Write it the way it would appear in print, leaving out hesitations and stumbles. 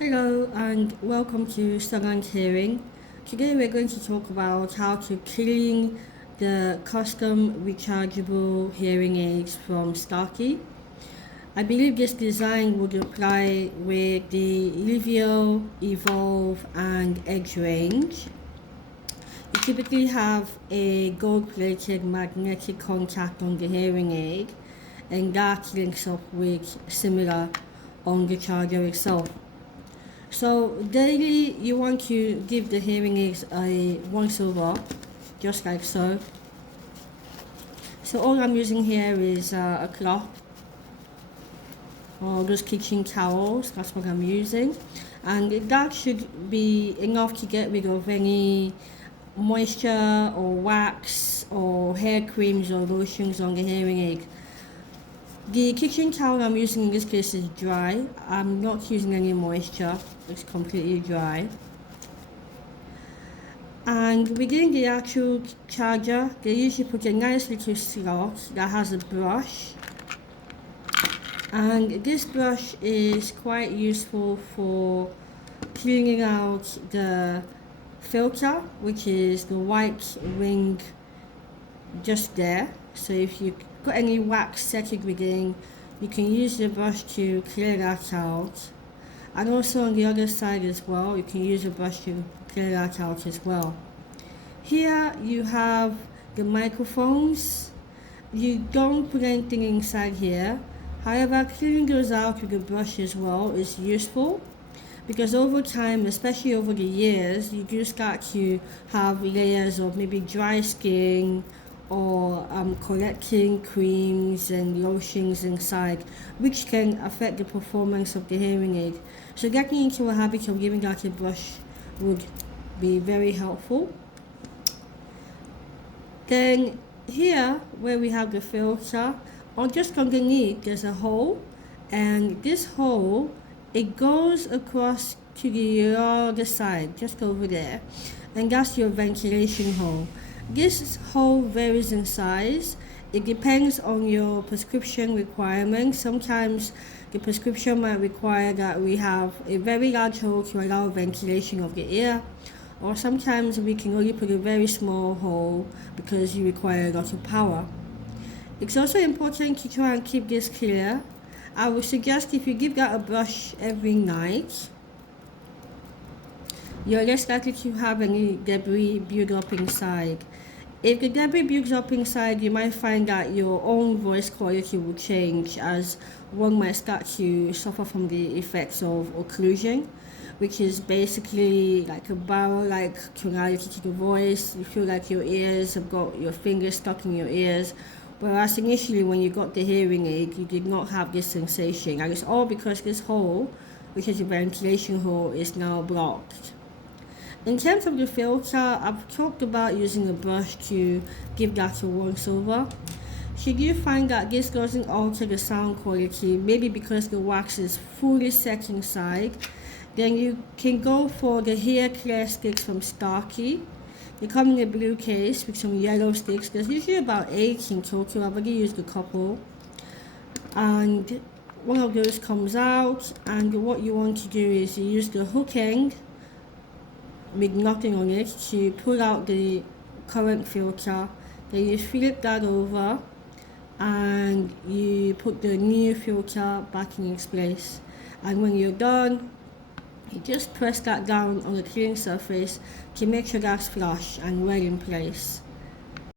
Hello and welcome to Sonant Hearing. Today we're going to talk about how to clean the custom rechargeable hearing aids from Starkey. I believe this design would apply with the Livio, Evolve and Edge range. You typically have a gold-plated magnetic contact on the hearing aid, and that links up with similar on the charger itself. So daily you want to give the hearing aids a once over, just like so. So all I'm using here is a cloth or those kitchen towels, that's what I'm using. And that should be enough to get rid of any moisture or wax or hair creams or lotions on the hearing aid. The kitchen towel I'm using in this case is dry. I'm not using any moisture, it's completely dry. And within the actual charger, they usually put a nice little slot that has a brush. And this brush is quite useful for cleaning out the filter, which is the white ring just there. So if you got any wax settled within, you can use the brush to clear that out. And also on the other side as well, you can use a brush to clear that out as well. Here you have the microphones. You don't put anything inside here. However, cleaning those out with a brush as well is useful, because over time, especially over the years, you do start to have layers of maybe dry skin or collecting creams and lotions inside, which can affect the performance of the hearing aid. So getting into a habit of giving out a brush would be very helpful. Then here where we have the filter, or just underneath there's a hole, and this hole, it goes across to the other side, just over there, and that's your ventilation hole. This hole varies in size. It depends on your prescription requirements. Sometimes the prescription might require that we have a very large hole to allow ventilation of the ear, or sometimes we can only put a very small hole because you require a lot of power. It's also important to try and keep this clear. I would suggest if you give that a brush every night, you're less likely to have any debris build up inside. If the debris builds up inside, you might find that your own voice quality will change, as one might start to suffer from the effects of occlusion, which is basically like a barrel-like tonality to the voice. You feel like your ears have got your fingers stuck in your ears, whereas initially when you got the hearing aid, you did not have this sensation, and it's all because this hole, which is a ventilation hole, is now blocked. In terms of the filter, I've talked about using a brush to give that a once over. Should you find that this doesn't alter the sound quality, maybe because the wax is fully set inside, then you can go for the Hearclear sticks from Starkey. They come in a blue case with some yellow sticks. There's usually about 8 in total. I've already used a couple. And one of those comes out, and what you want to do is you use the hook end with nothing on it to pull out the current filter. Then you flip that over and you put the new filter back in its place. And when you're done, you just press that down on the clean surface to make sure that's flush and well in place.